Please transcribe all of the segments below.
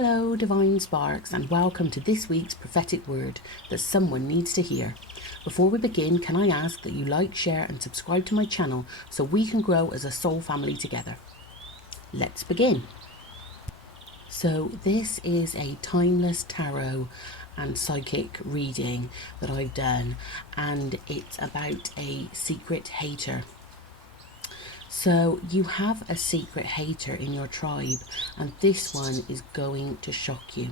Hello, Divine Sparks, and welcome to this week's prophetic word that someone needs to hear. Before we begin, can I ask that you like, share, and subscribe to my channel so we can grow as a soul family together? Let's begin. So, this is a timeless tarot and psychic reading that I've done, and it's about a secret hater. So you have a secret hater in your tribe, and this one is going to shock you.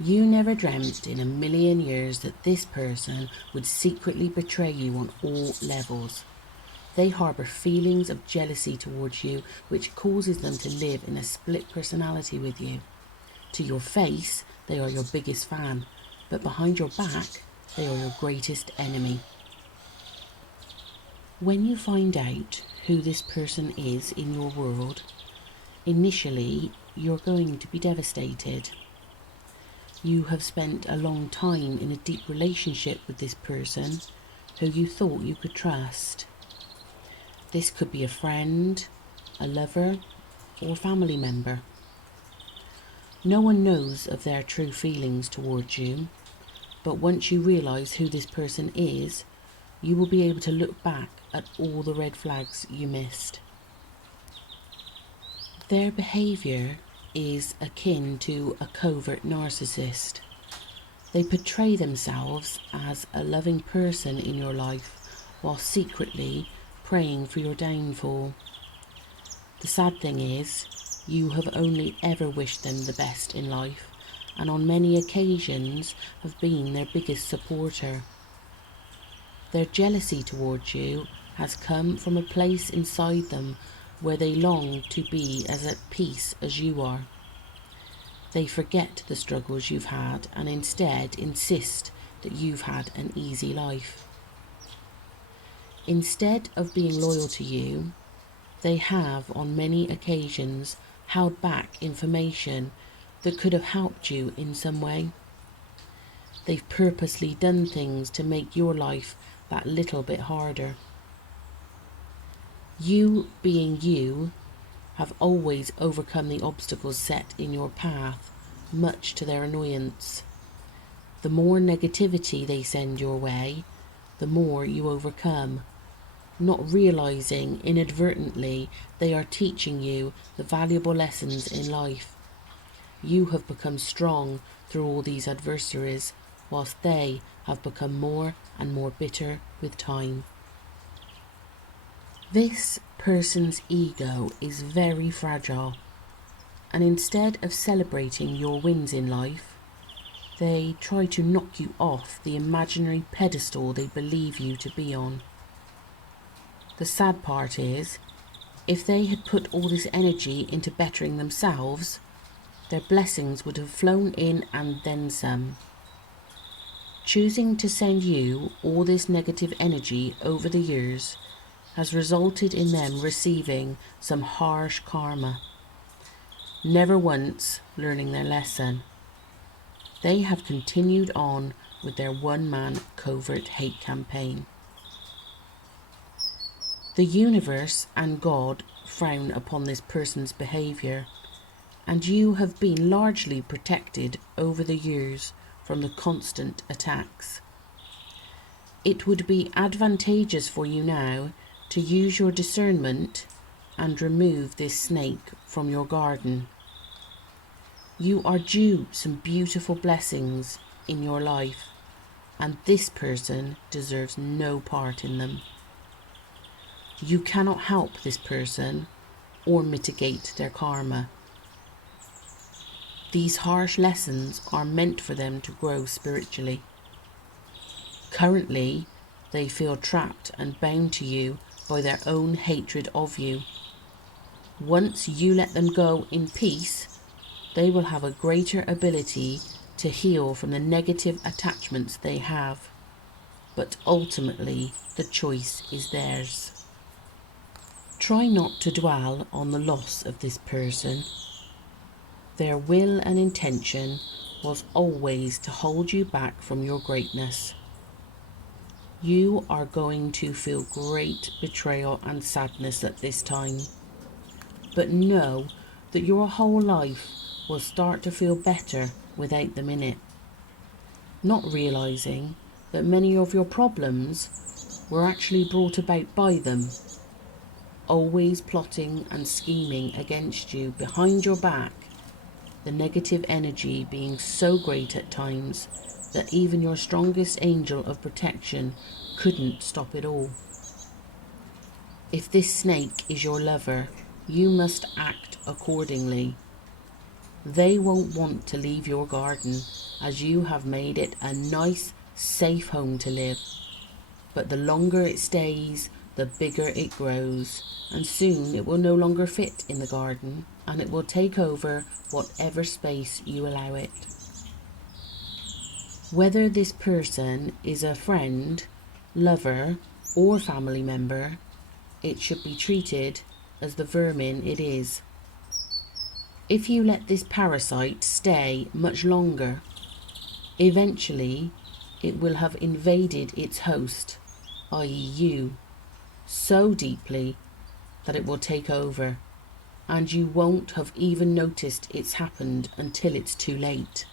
You never dreamt in a million years that this person would secretly betray you on all levels. They harbour feelings of jealousy towards you, which causes them to live in a split personality with you. To your face, they are your biggest fan, but behind your back, they are your greatest enemy. When you find out who this person is in your world, initially you're going to be devastated. You have spent a long time in a deep relationship with this person who you thought you could trust. This could be a friend, a lover, or family member. No one knows of their true feelings towards you, but once you realise who this person is, you will be able to look back at all the red flags you missed. Their behaviour is akin to a covert narcissist. They portray themselves as a loving person in your life while secretly praying for your downfall. The sad thing is, you have only ever wished them the best in life, and on many occasions have been their biggest supporter. Their jealousy towards you has come from a place inside them where they long to be as at peace as you are. They forget the struggles you've had and instead insist that you've had an easy life. Instead of being loyal to you, they have on many occasions held back information that could have helped you in some way. They've purposely done things to make your life that little bit harder. You, being you, have always overcome the obstacles set in your path, much to their annoyance. The more negativity they send your way, the more you overcome, not realising inadvertently they are teaching you the valuable lessons in life. You have become strong through all these adversaries, whilst they have become more and more bitter with time. This person's ego is very fragile, and instead of celebrating your wins in life, they try to knock you off the imaginary pedestal they believe you to be on. The sad part is, if they had put all this energy into bettering themselves, their blessings would have flown in and then some. Choosing to send you all this negative energy over the years has resulted in them receiving some harsh karma, never once learning their lesson. They have continued on with their one-man covert hate campaign. The universe and God frown upon this person's behaviour, and you have been largely protected over the years from the constant attacks. It would be advantageous for you now to use your discernment and remove this snake from your garden. You are due some beautiful blessings in your life, and this person deserves no part in them. You cannot help this person or mitigate their karma. These harsh lessons are meant for them to grow spiritually. Currently, they feel trapped and bound to you by their own hatred of you. Once you let them go in peace, they will have a greater ability to heal from the negative attachments they have. But ultimately, the choice is theirs. Try not to dwell on the loss of this person. Their will and intention was always to hold you back from your greatness. You are going to feel great betrayal and sadness at this time, but know that your whole life will start to feel better without them in it, not realizing that many of your problems were actually brought about by them, always plotting and scheming against you behind your back, the negative energy being so great at times that even your strongest angel of protection couldn't stop it all. If this snake is your lover, you must act accordingly. They won't want to leave your garden, as you have made it a nice, safe home to live. But the longer it stays, the bigger it grows, and soon it will no longer fit in the garden, and it will take over whatever space you allow it. Whether this person is a friend, lover, or family member, it should be treated as the vermin it is. If you let this parasite stay much longer, eventually it will have invaded its host, i.e. you, so deeply that it will take over, and you won't have even noticed it's happened until it's too late.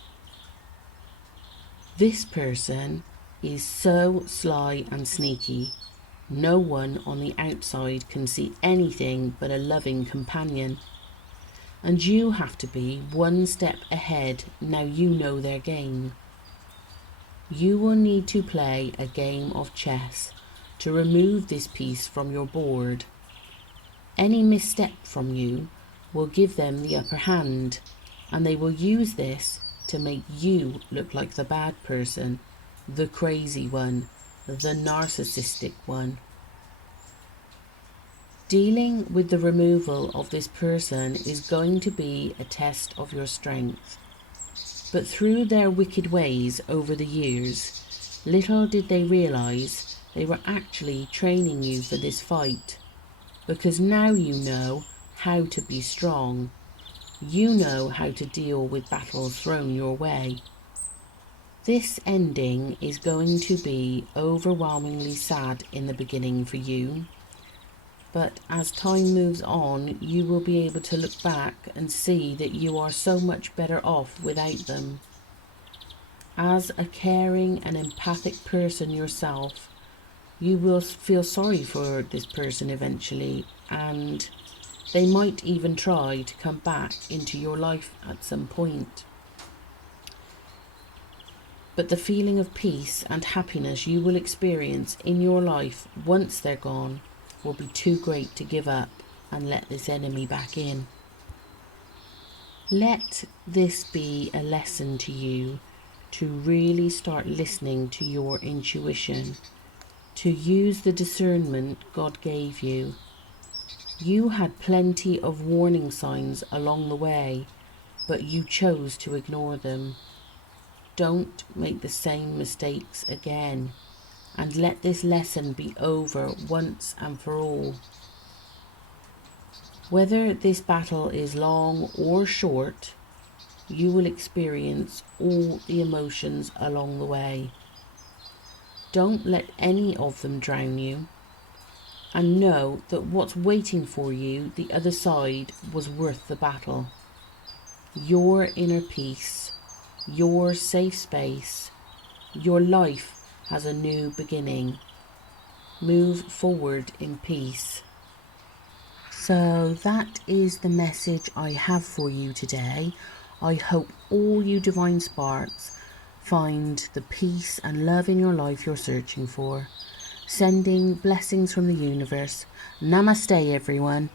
This person is so sly and sneaky, no one on the outside can see anything but a loving companion. And you have to be one step ahead now you know their game. You will need to play a game of chess to remove this piece from your board. Any misstep from you will give them the upper hand, and they will use this to make you look like the bad person, the crazy one, the narcissistic one. Dealing with the removal of this person is going to be a test of your strength. But through their wicked ways over the years, little did they realize they were actually training you for this fight. Because now you know how to be strong. You know how to deal with battles thrown your way. This ending is going to be overwhelmingly sad in the beginning for you. But as time moves on, you will be able to look back and see that you are so much better off without them. As a caring and empathic person yourself, you will feel sorry for this person eventually, and they might even try to come back into your life at some point. But the feeling of peace and happiness you will experience in your life once they're gone will be too great to give up and let this enemy back in. Let this be a lesson to you to really start listening to your intuition, to use the discernment God gave you. You had plenty of warning signs along the way, but you chose to ignore them. Don't make the same mistakes again, and let this lesson be over once and for all. Whether this battle is long or short, you will experience all the emotions along the way. Don't let any of them drown you, and know that what's waiting for you the other side was worth the battle. Your inner peace, your safe space, your life has a new beginning. Move forward in peace. So that is the message I have for you today. I hope all you divine sparks find the peace and love in your life you're searching for. Sending blessings from the universe. Namaste, everyone.